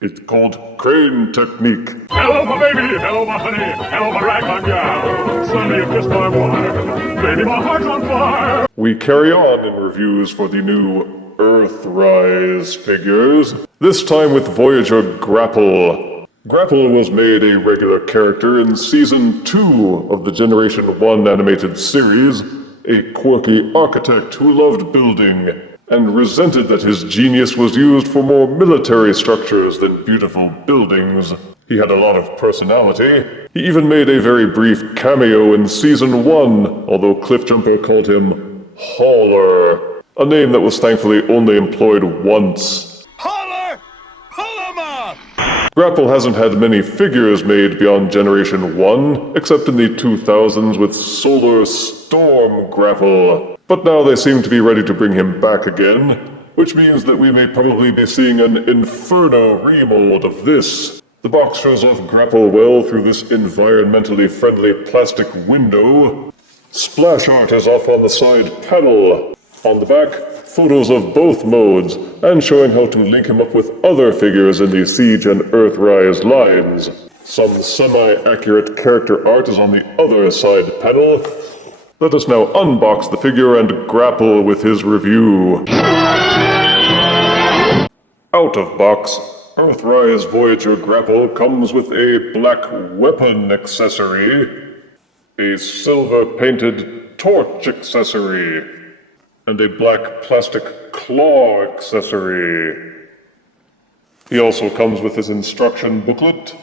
It's called crane technique. Hello, my baby. Hello, my honey. Hello, my ragtime gal. Son, you kissed my wife. Baby, my heart's on fire. We carry on in reviews for the new Earthrise figures, this time with Voyager Grapple. Grapple was made a regular character in Season 2 of the Generation 1 animated series, a quirky architect who loved building and resented that his genius was used for more military structures than beautiful buildings. He had a lot of personality. He even made a very brief cameo in Season 1, although Cliffjumper called him Hauler, a name that was thankfully only employed once. Holler! Hollama! Grapple hasn't had many figures made beyond Generation 1, except in the 2000s with Solar Storm Grapple. But now they seem to be ready to bring him back again, which means that we may probably be seeing an Inferno remold of this. The box shows off Grapple well through this environmentally friendly plastic window. Splash art is off on the side panel. On the back, photos of both modes, and showing how to link him up with other figures in the Siege and Earthrise lines. Some semi-accurate character art is on the other side panel. Let us now unbox the figure and grapple with his review. Out of box, Earthrise Voyager Grapple comes with a black weapon accessory, a silver-painted torch accessory, and a black plastic claw accessory. He also comes with his instruction booklet,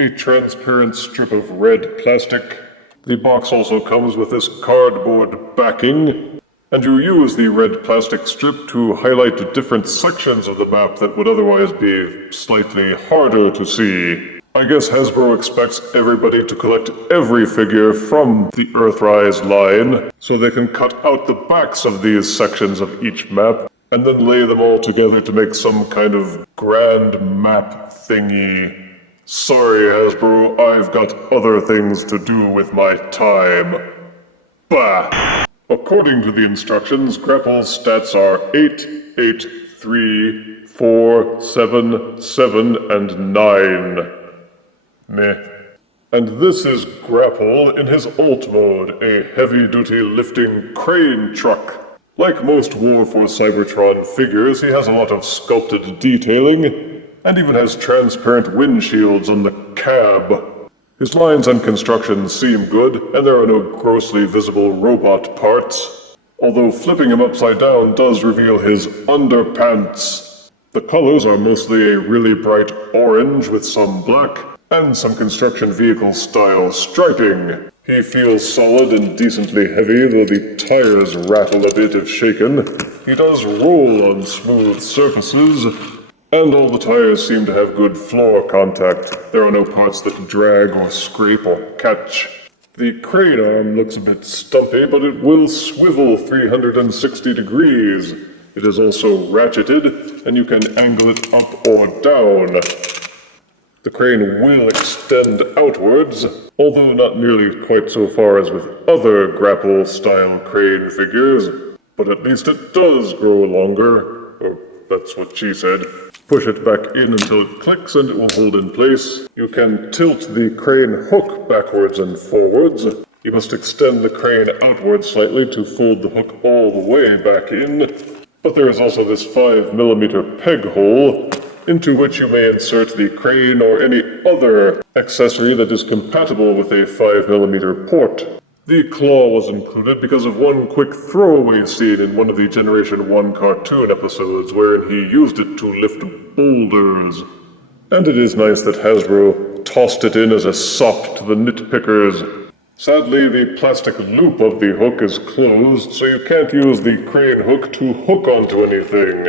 a transparent strip of red plastic. The box also comes with this cardboard backing, and you use the red plastic strip to highlight different sections of the map that would otherwise be slightly harder to see. I guess Hasbro expects everybody to collect every figure from the Earthrise line, so they can cut out the backs of these sections of each map, and then lay them all together to make some kind of grand map thingy. Sorry, Hasbro, I've got other things to do with my time. Bah! According to the instructions, Grapple's stats are 8, 8, 3, 4, 7, 7, and 9. Meh. And this is Grapple in his ult mode, a heavy-duty lifting crane truck. Like most War for Cybertron figures, he has a lot of sculpted detailing, and even has transparent windshields on the cab. His lines and constructions seem good, and there are no grossly visible robot parts, although flipping him upside down does reveal his underpants. The colors are mostly a really bright orange with some black, and some construction vehicle-style striping. He feels solid and decently heavy, though the tires rattle a bit if shaken. He does roll on smooth surfaces, and all the tires seem to have good floor contact. There are no parts that drag or scrape or catch. The crane arm looks a bit stumpy, but it will swivel 360 degrees. It is also ratcheted, and you can angle it up or down. The crane will extend outwards, although not nearly quite so far as with other Grapple-style crane figures, but at least it does grow longer, or that's what she said. Push it back in until it clicks and it will hold in place. You can tilt the crane hook backwards and forwards. You must extend the crane outwards slightly to fold the hook all the way back in. But there is also this 5mm peg hole, into which you may insert the crane or any other accessory that is compatible with a 5mm port. The claw was included because of one quick throwaway scene in one of the Generation 1 cartoon episodes wherein he used it to lift boulders. And it is nice that Hasbro tossed it in as a sop to the nitpickers. Sadly, the plastic loop of the hook is closed, so you can't use the crane hook to hook onto anything.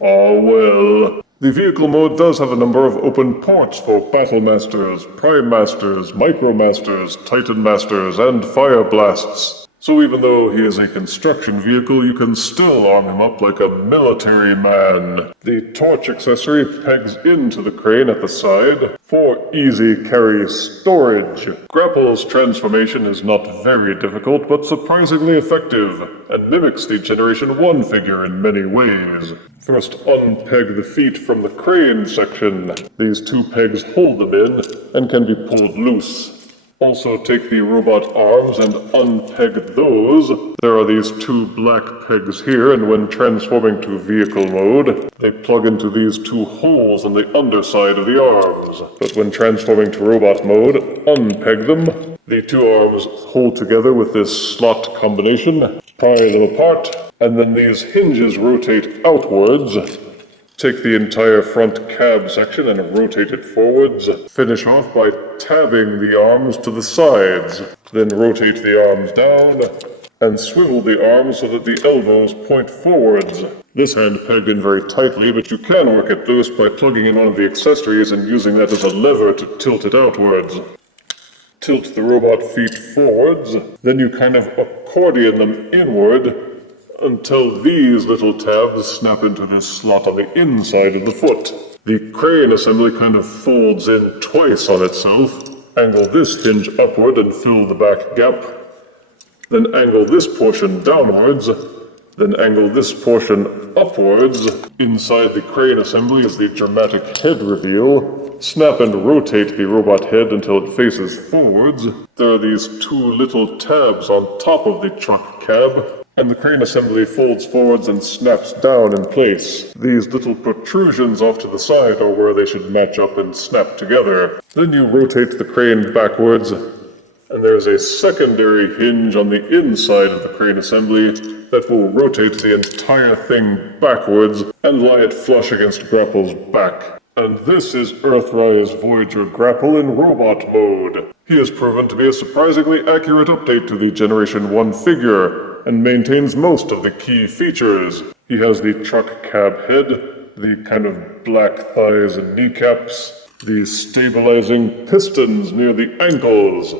Ah well. The vehicle mode does have a number of open ports for Battle Masters, Prime Masters, Micro Masters, Titan Masters, and Fire Blasts. So even though he is a construction vehicle, you can still arm him up like a military man. The torch accessory pegs into the crane at the side for easy carry storage. Grapple's transformation is not very difficult, but surprisingly effective, and mimics the Generation 1 figure in many ways. First, unpeg the feet from the crane section. These two pegs hold them in and can be pulled loose. Also take the robot arms and unpeg those. There are these two black pegs here, and when transforming to vehicle mode, they plug into these two holes on the underside of the arms. But when transforming to robot mode, unpeg them. The two arms hold together with this slot combination. Pry them apart, and then these hinges rotate outwards. Take the entire front cab section and rotate it forwards. Finish off by tabbing the arms to the sides. Then rotate the arms down and swivel the arms so that the elbows point forwards. This hand pegged in very tightly, but you can work it loose by plugging in one of the accessories and using that as a lever to tilt it outwards. Tilt the robot feet forwards, then you kind of accordion them inward until these little tabs snap into this slot on the inside of the foot. The crane assembly kind of folds in twice on itself. Angle this hinge upward and fill the back gap. Then angle this portion downwards. Then angle this portion upwards. Inside the crane assembly is the dramatic head reveal. Snap and rotate the robot head until it faces forwards. There are these two little tabs on top of the truck cab, and the crane assembly folds forwards and snaps down in place. These little protrusions off to the side are where they should match up and snap together. Then you rotate the crane backwards, and there's a secondary hinge on the inside of the crane assembly that will rotate the entire thing backwards and lie it flush against Grapple's back. And this is Earthrise Voyager Grapple in robot mode. He has proven to be a surprisingly accurate update to the Generation 1 figure, and maintains most of the key features. He has the truck cab head, the kind of black thighs and kneecaps, the stabilizing pistons near the ankles.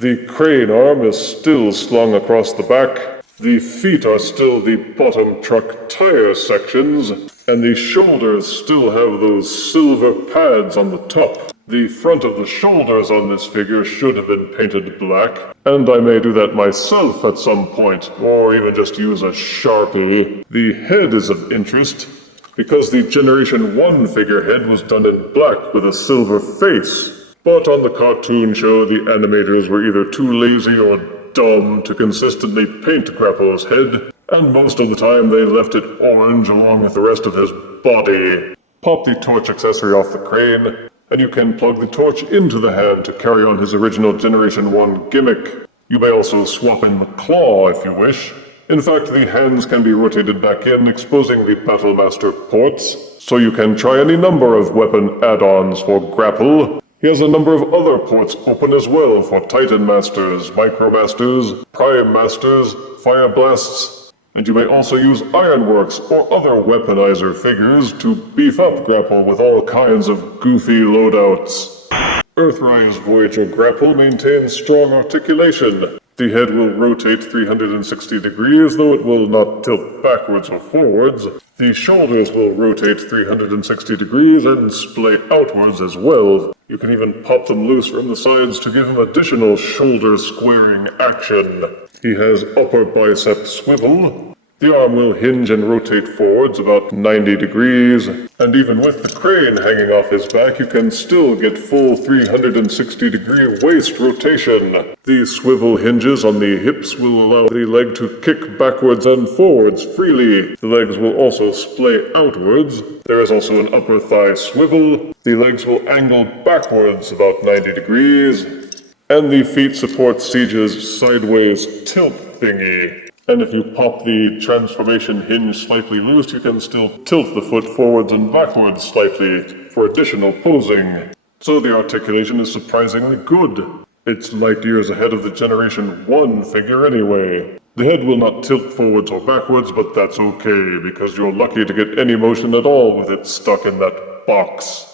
The crane arm is still slung across the back. The feet are still the bottom truck tire sections, and the shoulders still have those silver pads on the top. The front of the shoulders on this figure should have been painted black, and I may do that myself at some point, or even just use a Sharpie. The head is of interest, because the Generation 1 figurehead was done in black with a silver face. But on the cartoon show, the animators were either too lazy or dumb to consistently paint Grapple's head, and most of the time they left it orange along with the rest of his body. Pop the torch accessory off the crane, and you can plug the torch into the hand to carry on his original Generation 1 gimmick. You may also swap in the claw if you wish. In fact, the hands can be rotated back in, exposing the Battlemaster ports, so you can try any number of weapon add-ons for Grapple. He has a number of other ports open as well for Titan Masters, Micromasters, Prime Masters, Fire Blasts, and you may also use Ironworks or other weaponizer figures to beef up Grapple with all kinds of goofy loadouts. Earthrise Voyager Grapple maintains strong articulation. The head will rotate 360 degrees, though it will not tilt backwards or forwards. The shoulders will rotate 360 degrees and splay outwards as well. You can even pop them loose from the sides to give him additional shoulder squaring action. He has upper bicep swivel. The arm will hinge and rotate forwards about 90 degrees, and even with the crane hanging off his back, you can still get full 360-degree waist rotation. The swivel hinges on the hips will allow the leg to kick backwards and forwards freely. The legs will also splay outwards. There is also an upper thigh swivel. The legs will angle backwards about 90 degrees, and the feet support Siege's sideways tilt thingy. And if you pop the transformation hinge slightly loose, you can still tilt the foot forwards and backwards slightly for additional posing. So the articulation is surprisingly good. It's light years ahead of the Generation 1 figure anyway. The head will not tilt forwards or backwards, but that's okay, because you're lucky to get any motion at all with it stuck in that box.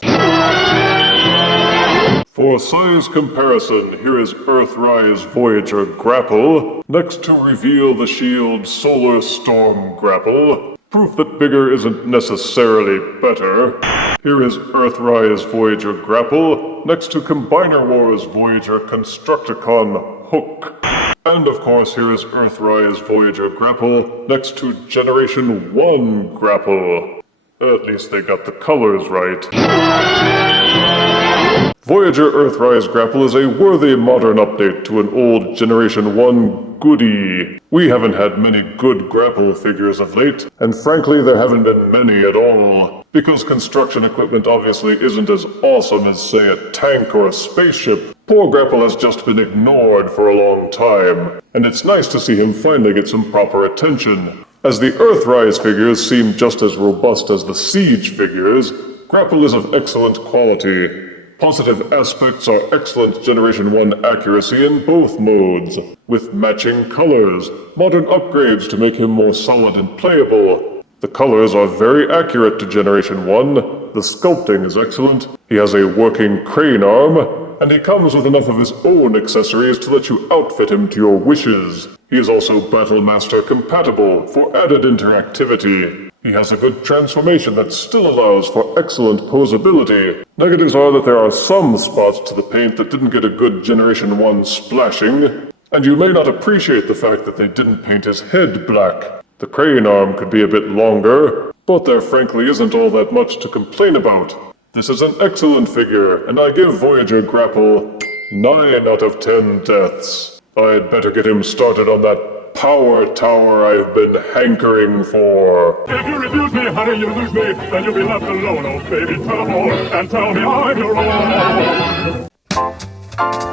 For size comparison, here is Earthrise Voyager Grapple, next to reveal the Shield Solar Storm Grapple. Proof that bigger isn't necessarily better. Here is Earthrise Voyager Grapple, next to Combiner Wars Voyager Constructicon Hook. And of course, here is Earthrise Voyager Grapple, next to Generation 1 Grapple. At least they got the colors right. Voyager Earthrise Grapple is a worthy modern update to an old Generation 1 goodie. We haven't had many good Grapple figures of late, and frankly there haven't been many at all. Because construction equipment obviously isn't as awesome as, say, a tank or a spaceship, poor Grapple has just been ignored for a long time. And it's nice to see him finally get some proper attention. As the Earthrise figures seem just as robust as the Siege figures, Grapple is of excellent quality. Positive aspects are excellent Generation 1 accuracy in both modes, with matching colors, modern upgrades to make him more solid and playable. The colors are very accurate to Generation 1, the sculpting is excellent, he has a working crane arm, and he comes with enough of his own accessories to let you outfit him to your wishes. He is also Battlemaster compatible for added interactivity. He has a good transformation that still allows for excellent posability. Negatives are that there are some spots to the paint that didn't get a good Generation 1 splashing, and you may not appreciate the fact that they didn't paint his head black. The crane arm could be a bit longer, but there frankly isn't all that much to complain about. This is an excellent figure, and I give Voyager Grapple 9 out of 10 deaths. I'd better get him started on that power tower I've been hankering for. If you refuse me, honey, you lose me, then you'll be left alone, oh baby, tell them all, and tell me I'm your own.